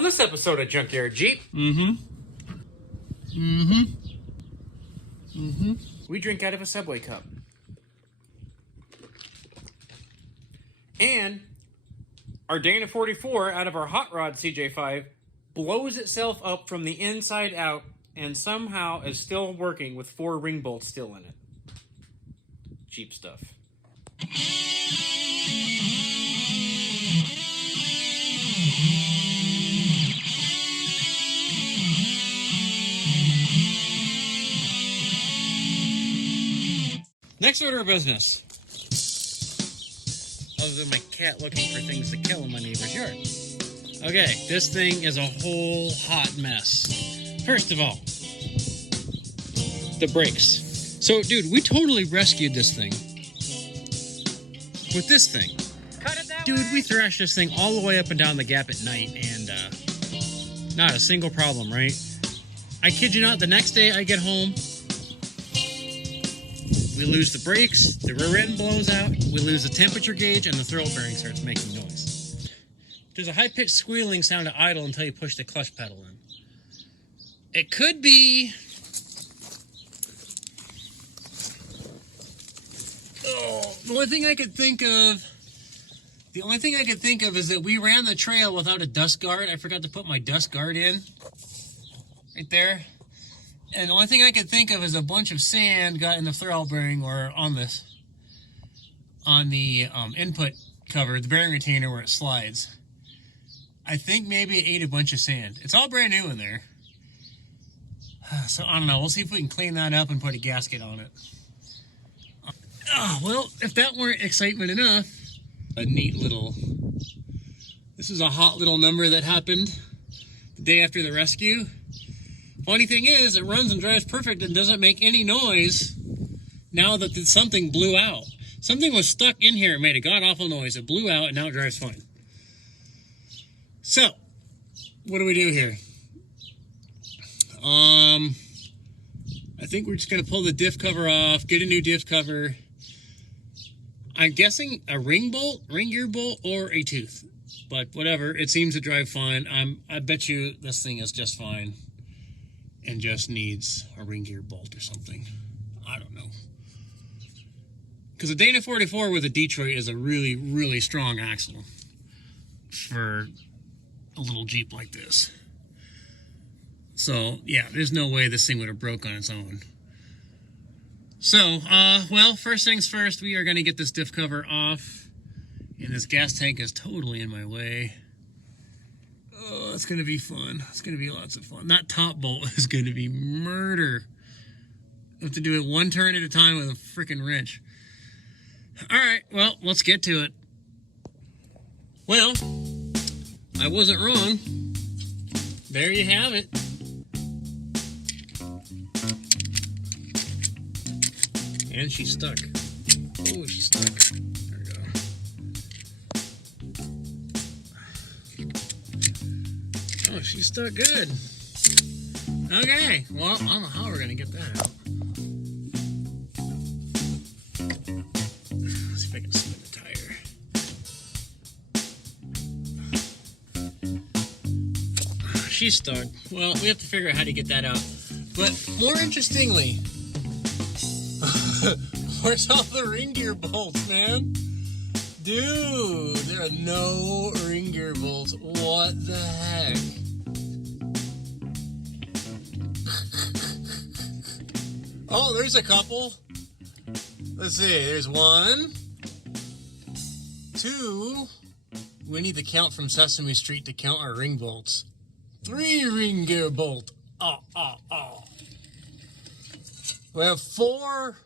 On this episode of Junkyard Jeep, we drink out of a Subway cup. And our Dana 44 out of our hot rod cj5 blows itself up from the inside out and somehow is still working with 4 ring bolts still in it. Cheap stuff. Next order of business. Other than my cat looking for things to kill in my neighbor's yard. Okay, this thing is a whole hot mess. First of all, the brakes. So, dude, we totally rescued this thing with this thing. Dude, we thrashed this thing all the way up and down the gap at night, and not a single problem, right? I kid you not, the next day I get home, we lose the brakes, the rear end blows out, we lose the temperature gauge, and the throttle bearing starts making noise. There's a high-pitched squealing sound at idle until you push the clutch pedal in. It could be... Oh, the only thing I could think of is that we ran the trail without a dust guard. I forgot to put my dust guard in. Right there. And the only thing I could think of is a bunch of sand got in the throttle bearing or on the input cover, the bearing retainer where it slides. I think maybe it ate a bunch of sand. It's all brand new in there. So I don't know. We'll see if we can clean that up and put a gasket on it. Oh, well, if that weren't excitement enough, a neat little... This is a hot little number that happened the day after the rescue. Funny thing is, it runs and drives perfect and doesn't make any noise now that something blew out. Something was stuck in here and made a god-awful noise. It blew out and now it drives fine. So, what do we do here? I think we're just going to pull the diff cover off, get a new diff cover. I'm guessing a ring gear bolt, or a tooth. But whatever, it seems to drive fine. I bet you this thing is just fine. And just needs a ring gear bolt or something. I don't know. Because a Dana 44 with a Detroit is a really, really strong axle for a little Jeep like this. So, yeah, there's no way this thing would have broke on its own. So, well, first things first, we are going to get this diff cover off. And this gas tank is totally in my way. Oh, it's going to be fun. It's going to be lots of fun. That top bolt is going to be murder. I have to do it one turn at a time with a freaking wrench. All right, well, let's get to it. Well, I wasn't wrong. There you have it. And she's stuck. Oh, she's stuck. There we go. Oh, she's stuck good. Okay, well, I don't know how we're going to get that out. Let's see if I can spin the tire. She's stuck. Well, we have to figure out how to get that out. But more interestingly, where's all the ring gear bolts, man? Dude, there are no ring gear bolts. What the heck? Oh, there's a couple. Let's see, there's 1, 2. We need the count from Sesame Street to count our ring bolts. 3 ring gear bolt. We have 4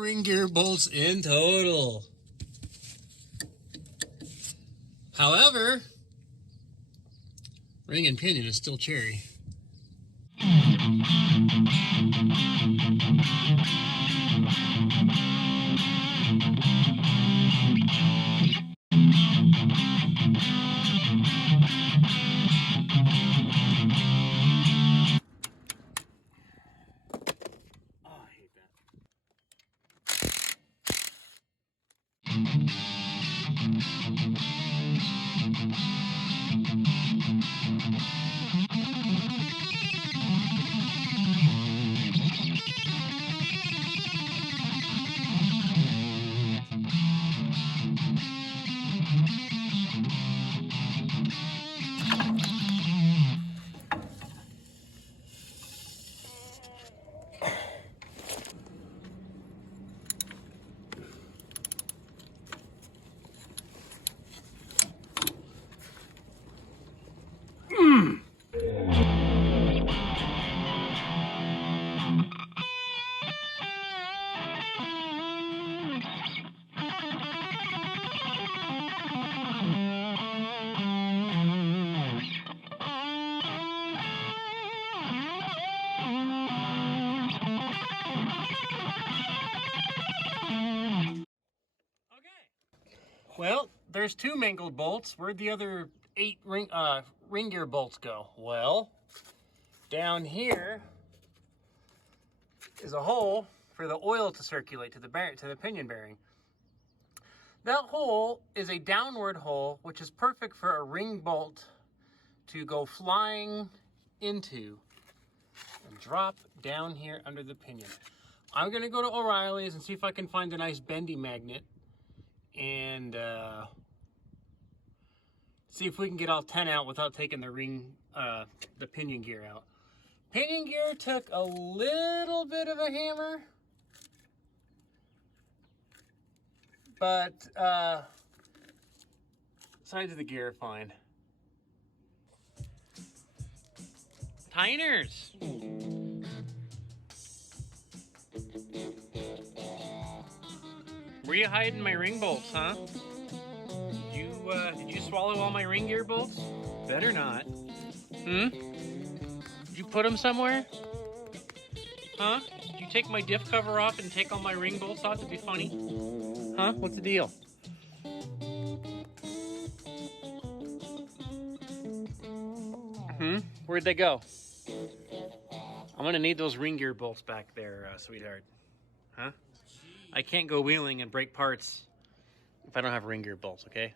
ring gear bolts in total. However, ring and pinion is still cherry. there's 2 mangled bolts. Where'd the other 8 ring gear bolts go? Well, down here is a hole for the oil to circulate to the pinion bearing. That hole is a downward hole, which is perfect for a ring bolt to go flying into and drop down here under the pinion. I'm gonna go to O'Reilly's and see if I can find a nice bendy magnet and see if we can get all 10 out without taking the pinion gear out. Pinion gear took a little bit of a hammer, but sides of the gear are fine. Tiners! Where you hiding my ring bolts, huh? Did you swallow all my ring gear bolts? Better not. Did you put them somewhere? Huh? Did you take my diff cover off and take all my ring bolts off to be funny? Huh? What's the deal? Where'd they go? I'm gonna need those ring gear bolts back there, sweetheart. Huh? I can't go wheeling and break parts if I don't have ring gear bolts, okay?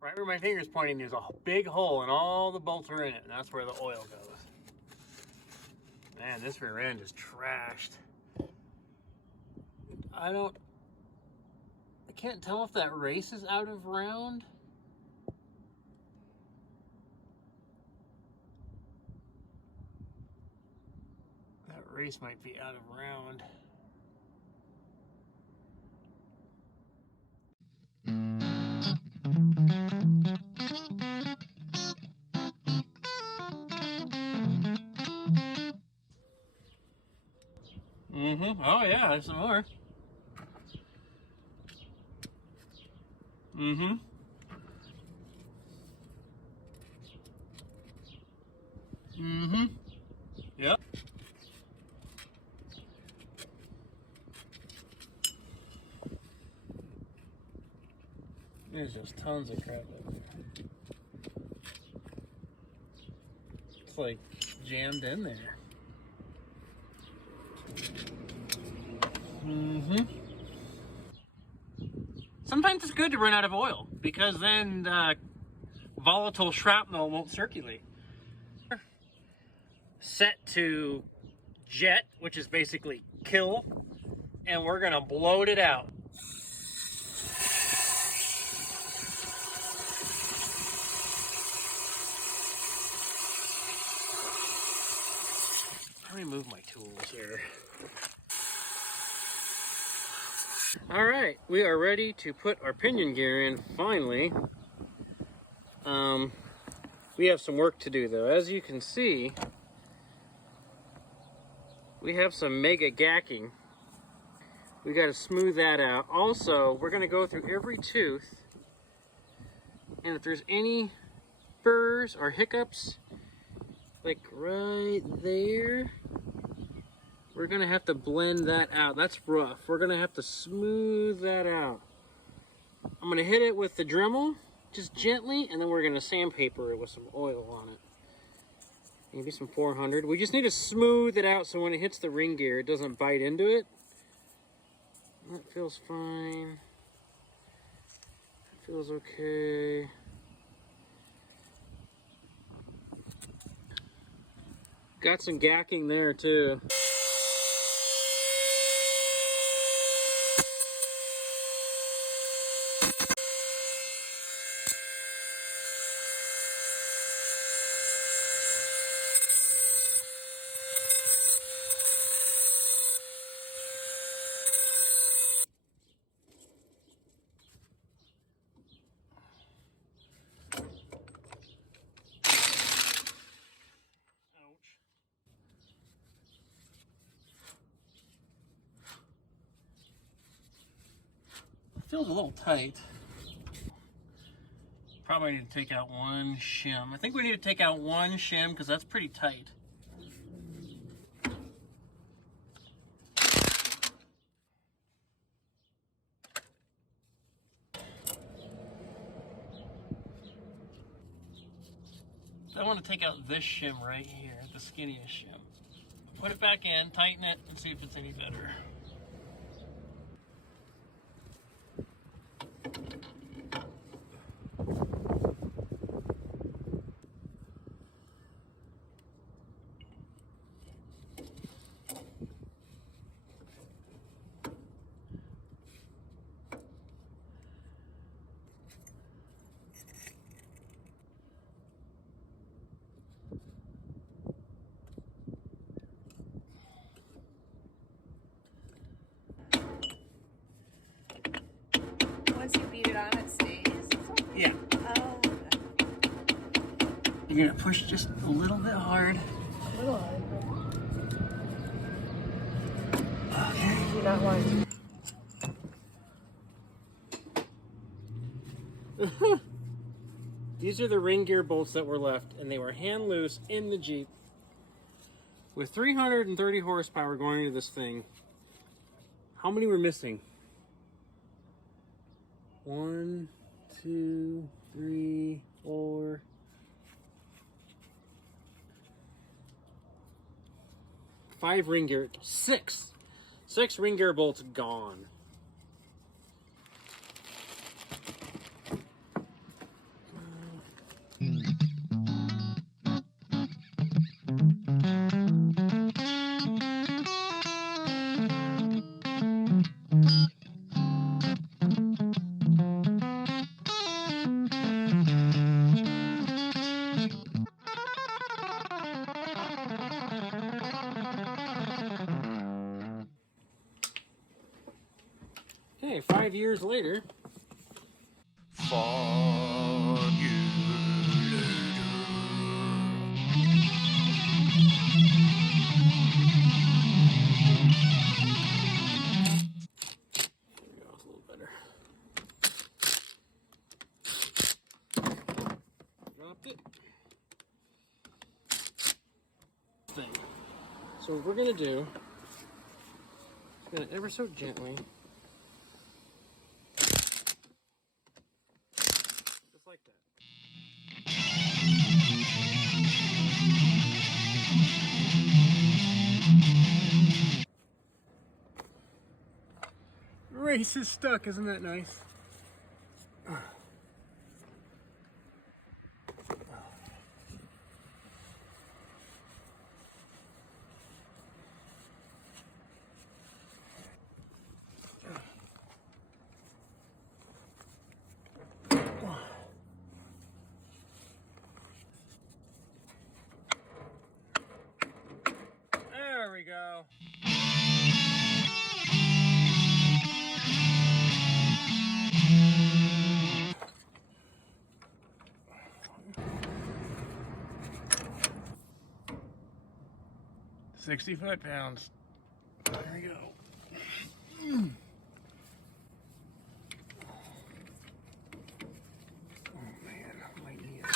Right where my finger's pointing, there's a big hole and all the bolts are in it, and that's where the oil goes. Man, this rear end is trashed. I can't tell if that race is out of round. That race might be out of round. Oh yeah, there's some more. Yep. There's just tons of crap up there. It's like jammed in there. Sometimes it's good to run out of oil because then volatile shrapnel won't circulate. Set to jet, which is basically kill, and we're gonna bloat it out. Let me move my tools here. All right, we are ready to put our pinion gear in finally. We have some work to do though. As you can see, we have some mega gacking. We got to smooth that out. Also, we're going to go through every tooth, and if there's any burrs or hiccups, like right there, we're going to have to blend that out. That's rough. We're going to have to smooth that out. I'm going to hit it with the Dremel, just gently, and then we're going to sandpaper it with some oil on it. Maybe some 400. We just need to smooth it out so when it hits the ring gear, it doesn't bite into it. That feels fine. That feels okay. Got some gacking there too. feels a little tight. Probably need to take out one shim. I think we need to take out one shim because that's pretty tight. I want to take out this shim right here, the skinniest shim. Put it back in, tighten it, and see if it's any better. Once you beat it on, it stays? Yeah. Oh, okay. You're gonna push just a little bit hard. A little hard. Okay. Do not want to. These are the ring gear bolts that were left, and they were hand loose in the Jeep. With 330 horsepower going into this thing, how many were missing? 1, 2, 3, 4. 5 ring gear, 6 ring gear bolts gone. Okay, 5 years later. Dropped it. Thing. So what we're gonna do, gonna ever so gently, just like that. Race is stuck, isn't that nice? There we go. £65. There we go. Oh man, I might need it.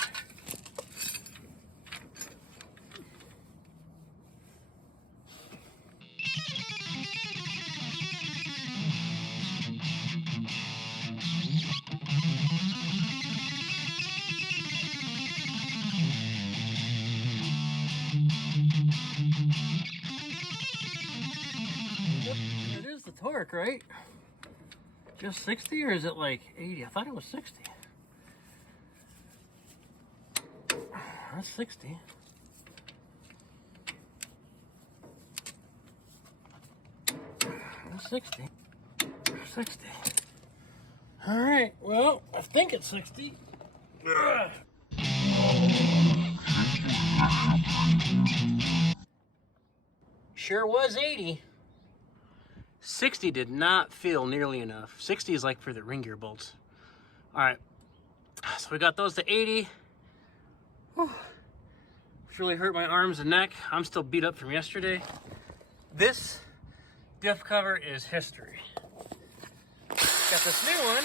It is the torque, right? Just 60 or is it like 80? I thought it was 60. That's 60. That's 60. 60. All right, well, I think it's 60. Ugh. Sure was 80. 60 did not feel nearly enough. 60 is like for the ring gear bolts. All right, so we got those to 80. Whew. It's really hurt my arms and neck. I'm still beat up from yesterday. This diff cover is history. Got this new one.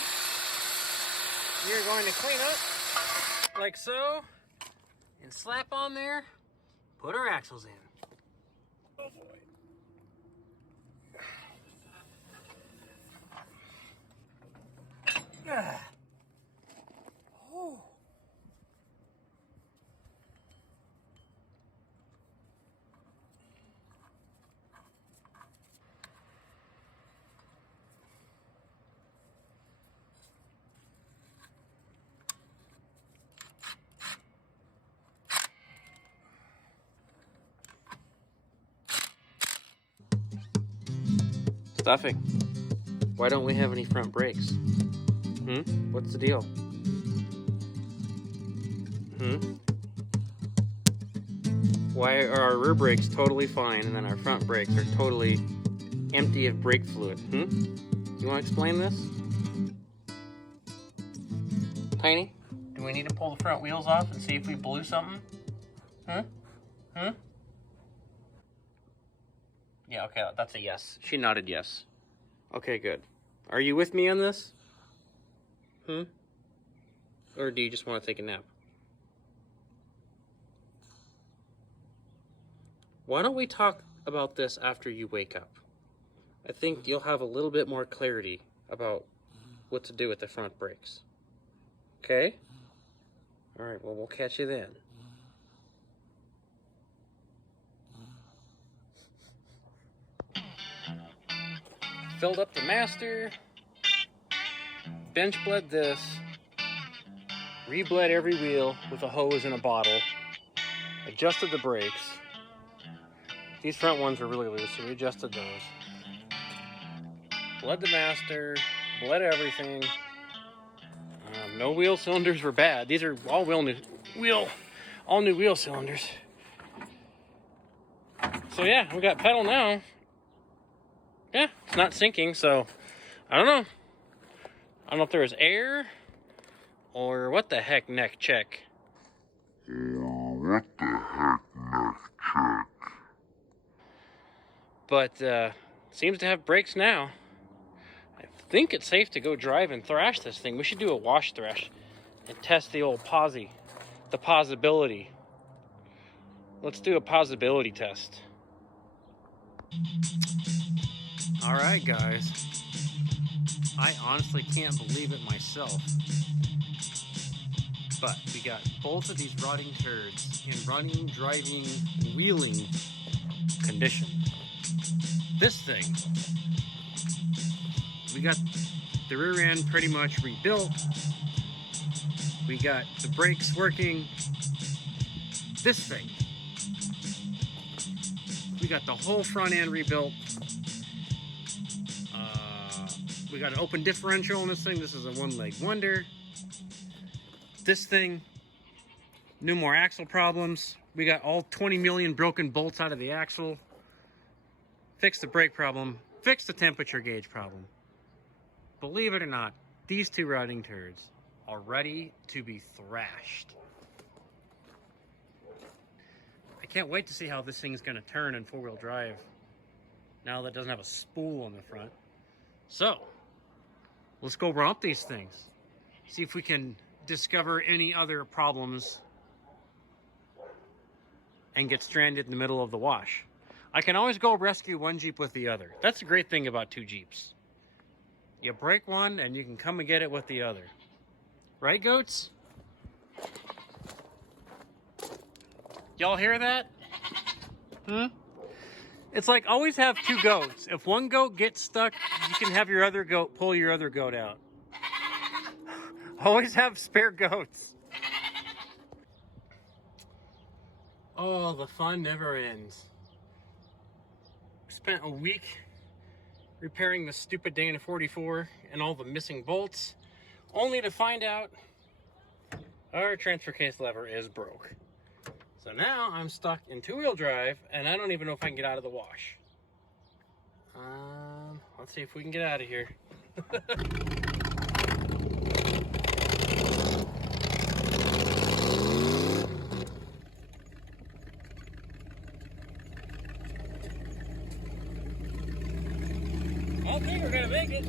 We're going to clean up like so and slap on there, put our axles in. Oh boy. Oh. Stuffing. Why don't we have any front brakes? What's the deal? Why are our rear brakes totally fine and then our front brakes are totally empty of brake fluid? You want to explain this? Tiny, do we need to pull the front wheels off and see if we blew something? Yeah, okay, that's a yes. She nodded yes. Okay, good. Are you with me on this? Or do you just want to take a nap? Why don't we talk about this after you wake up? I think you'll have a little bit more clarity about what to do with the front brakes. Okay? Alright, well, we'll catch you then. Filled up the master, bench bled this, re-bled every wheel with a hose and a bottle, adjusted the brakes. These front ones are really loose, so we adjusted those. Bled the master, bled everything. No wheel cylinders were bad. These are all new wheel cylinders. So yeah, we got pedal now. Yeah, it's not sinking, so I don't know. I don't know if there was air or what the heck neck check. But seems to have brakes now. I think it's safe to go drive and thrash this thing. We should do a wash thrash and test the old the possibility. Let's do a possibility test. All right, guys. I honestly can't believe it myself. But we got both of these rotting turds in running, driving, wheeling condition. This thing, we got the rear end pretty much rebuilt. We got the brakes working. This thing, we got the whole front end rebuilt. We got an open differential on this thing. This is a one-leg wonder. This thing, no more axle problems. We got all 20 million broken bolts out of the axle. Fixed the brake problem. Fixed the temperature gauge problem. Believe it or not, these two rotting turds are ready to be thrashed. I can't wait to see how this thing's going to turn in four-wheel drive now that it doesn't have a spool on the front. So, let's go romp these things. See if we can discover any other problems and get stranded in the middle of the wash. I can always go rescue one Jeep with the other. That's the great thing about two Jeeps. You break one and you can come and get it with the other. Right, goats? Y'all hear that? It's like always have two goats. If one goat gets stuck, you can have your other goat pull your other goat out. Always have spare goats. Oh, the fun never ends. Spent a week repairing the stupid Dana 44 and all the missing bolts, only to find out our transfer case lever is broke. So now I'm stuck in two-wheel drive, and I don't even know if I can get out of the wash. Let's see if we can get out of here. I think we're gonna make it.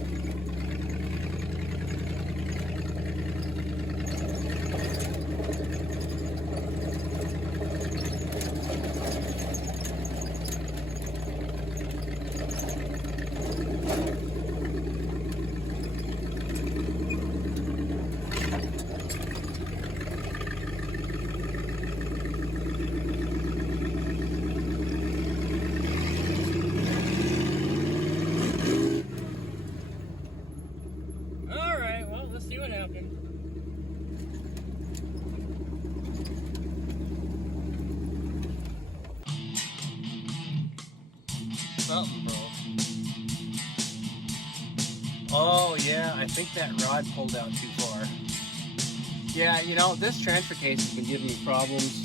Something happened. Something broke. Oh yeah, I think that rod pulled out too far. Yeah, you know, this transfer case has been giving me problems.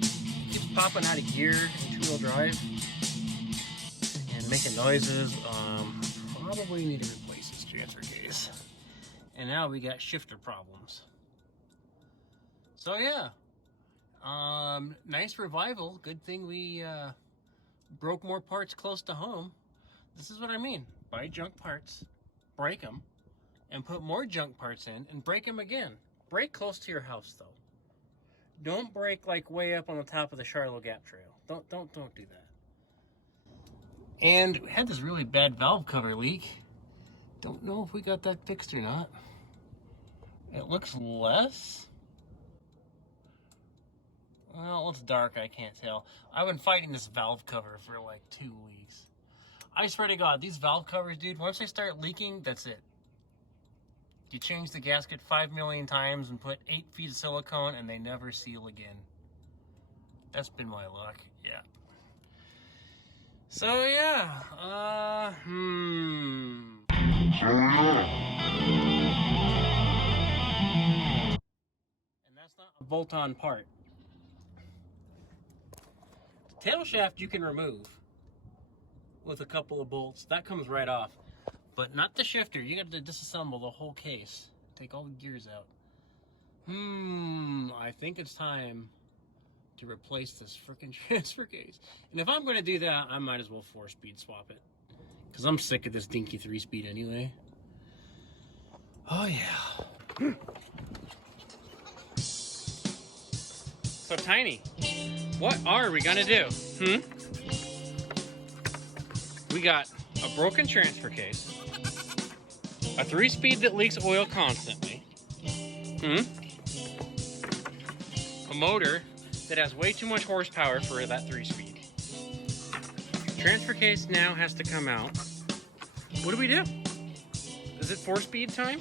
It keeps popping out of gear in two-wheel drive and making noises. Probably need to replace this transfer case. And now we got shifter problems. So yeah, nice revival. Good thing we broke more parts close to home. This is what I mean. Buy junk parts, break them, and put more junk parts in and break them again. Break close to your house though. Don't break like way up on the top of the Charlotte Gap Trail. Don't do that. And we had this really bad valve cover leak. Don't know if we got that fixed or not. It looks less. Well, it's dark, I can't tell. I've been fighting this valve cover for like 2 weeks. I swear to God, these valve covers, dude, once they start leaking, that's it. You change the gasket 5 million times and put 8 feet of silicone and they never seal again. That's been my luck, yeah. So yeah, And that's not a bolt-on part. The tail shaft you can remove with a couple of bolts. That comes right off. But not the shifter. You got to disassemble the whole case. Take all the gears out. I think it's time to replace this freaking transfer case. And if I'm going to do that, I might as well 4-speed swap it. Because I'm sick of this dinky 3-speed anyway. Oh yeah. So Tiny, what are we going to do? We got a broken transfer case, a 3-speed that leaks oil constantly, a motor that has way too much horsepower for that 3-speed. Transfer case now has to come out. What do we do? Is it 4-speed time?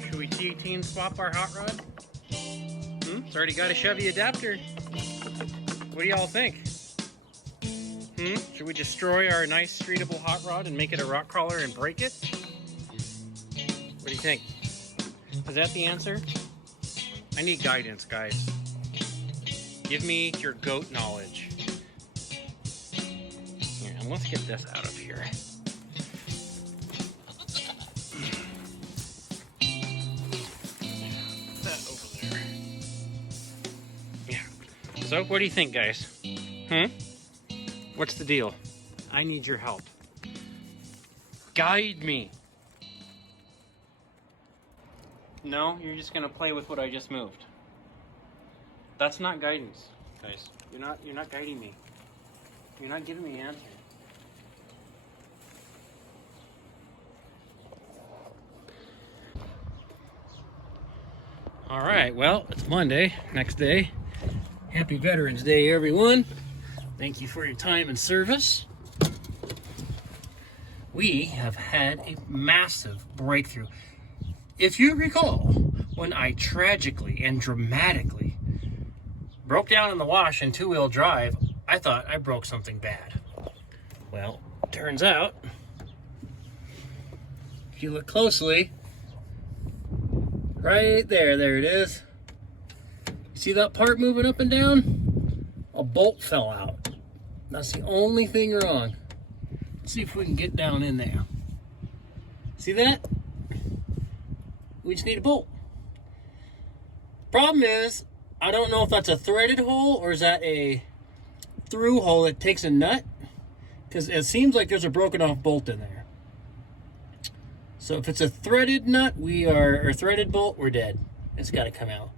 Should we TT and swap our hot rod? It's already got a Chevy adapter. What do y'all think? Should we destroy our nice streetable hot rod and make it a rock crawler and break it? What do you think? Is that the answer? I need guidance, guys. Give me your goat knowledge. Here, and let's get this out of here. That over there. Yeah. So, what do you think, guys? What's the deal? I need your help. Guide me. No, you're just gonna play with what I just moved. That's not guidance, guys. You're not guiding me. You're not giving me an answer. All right, well, it's Monday, next day. Happy Veterans Day, everyone. Thank you for your time and service. We have had a massive breakthrough. If you recall, when I tragically and dramatically broke down in the wash in 2-wheel drive, I thought I broke something bad. Well, turns out, if you look closely, right there it is. See that part moving up and down? A bolt fell out. That's the only thing wrong. Let's see if we can get down in there. See that? We just need a bolt. Problem is, I don't know if that's a threaded hole or is that a through hole that takes a nut, because it seems like there's a broken off bolt in there. So if it's a threaded nut, or threaded bolt, we're dead. It's got to come out.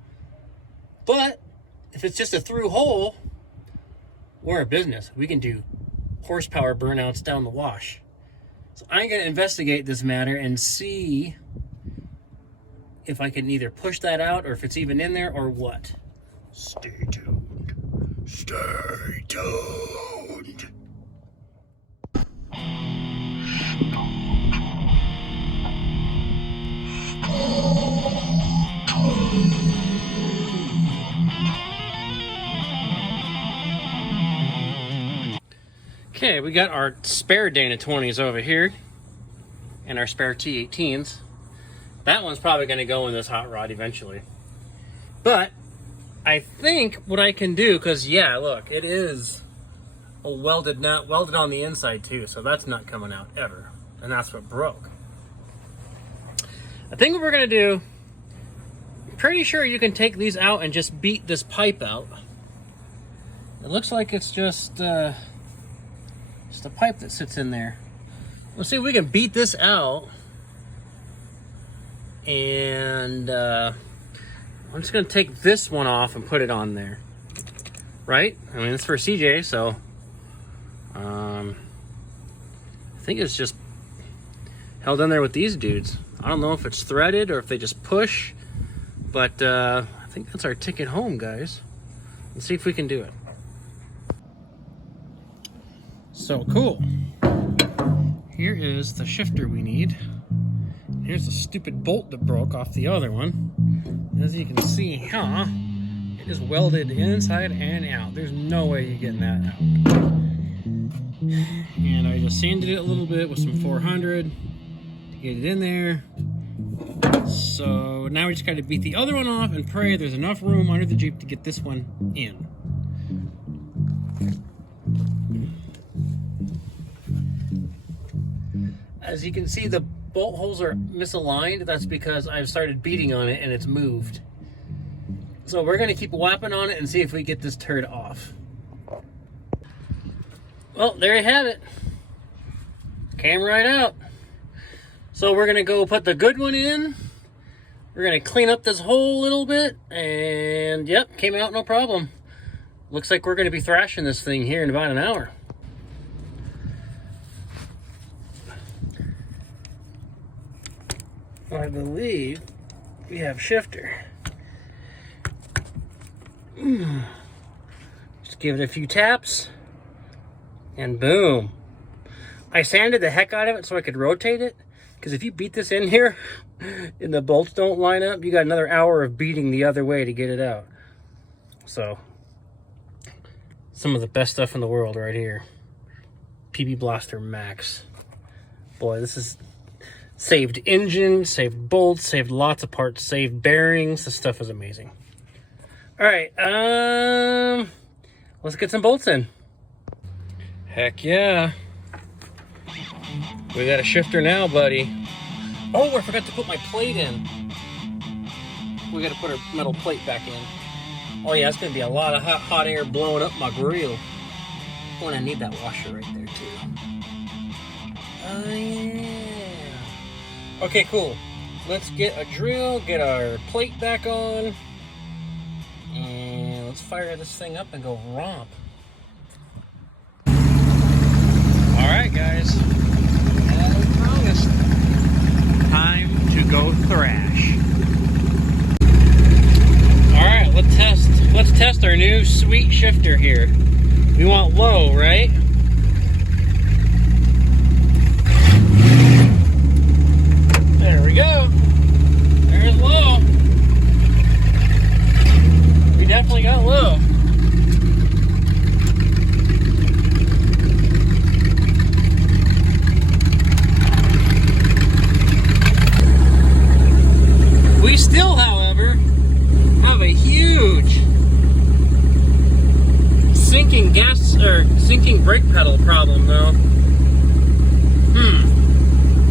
But if it's just a through hole, we're a business. We can do horsepower burnouts down the wash. So I'm going to investigate this matter and see if I can either push that out or if it's even in there or what. Stay tuned. Stay tuned. Okay, we got our spare Dana 20s over here and our spare T18s. That one's probably going to go in this hot rod eventually. But I think what I can do, because yeah, look, it is a welded nut, welded on the inside too, so that's not coming out ever. And that's what broke. I think what we're going to do, I'm pretty sure you can take these out and just beat this pipe out. It looks like it's just a pipe that sits in there. Let's see if we can beat this out. And I'm just going to take this one off and put it on there. Right? I mean, it's for CJ, so I think it's just held in there with these dudes. I don't know if it's threaded or if they just push, but I think that's our ticket home, guys. Let's see if we can do it. So cool. Here is the shifter we need. Here's the stupid bolt that broke off the other one. As you can see, it is welded inside and out. There's no way you're getting that out. And I just sanded it a little bit with some 400 to get it in there. So now we just got to beat the other one off and pray there's enough room under the Jeep to get this one in. As you can see, the bolt holes are misaligned. That's because I've started beating on it and it's moved. So we're going to keep whapping on it and see if we get this turd off. Well, there you have it. Came right out. So we're going to go put the good one in. We're going to clean up this hole a little bit. And yep, came out no problem. Looks like we're going to be thrashing this thing here in about an hour. I believe we have shifter. Just give it a few taps and boom. I sanded the heck out of it so I could rotate it, because if you beat this in here and the bolts don't line up, you got another hour of beating the other way to get it out. So some of the best stuff in the world right here. PB Blaster Max. Boy, this is saved engine, saved bolts, saved lots of parts, saved bearings. This stuff is amazing. All right, let's get some bolts in. Heck yeah. We got a shifter now, buddy. Oh, I forgot to put my plate in. We got to put our metal plate back in. Oh yeah, it's going to be a lot of hot air blowing up my grill. Oh, and I need that washer right there too. Oh yeah. Okay, cool. Let's get a drill, get our plate back on, and let's fire this thing up and go romp. Alright guys, as promised, time to go thrash. Alright, let's test our new sweet shifter here. We want low, right? There we go. There's low. We definitely got low. We still, however, have a huge sinking brake pedal problem though.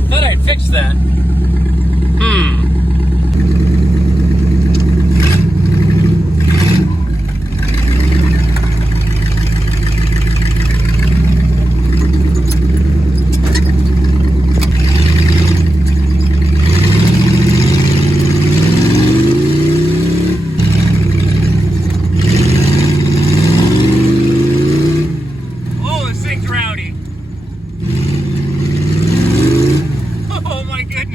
Thought I'd fix that. Oh, this thing's rowdy. Oh my goodness.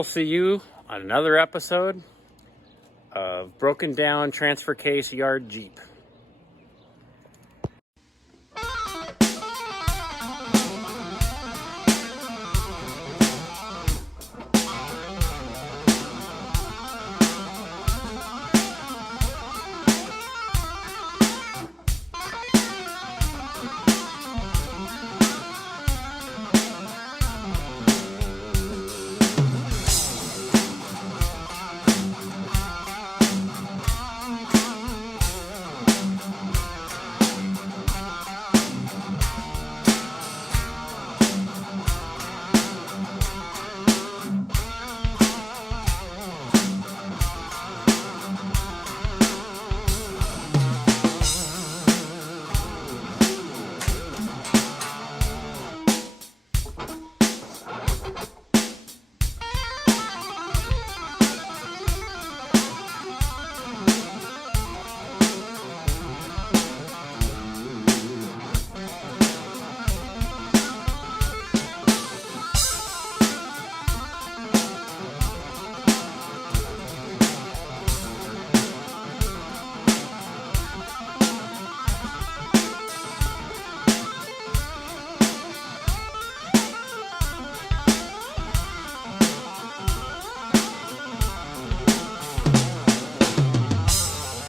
we'll see you on another episode of Broken Down Transfer Case Yard Jeep.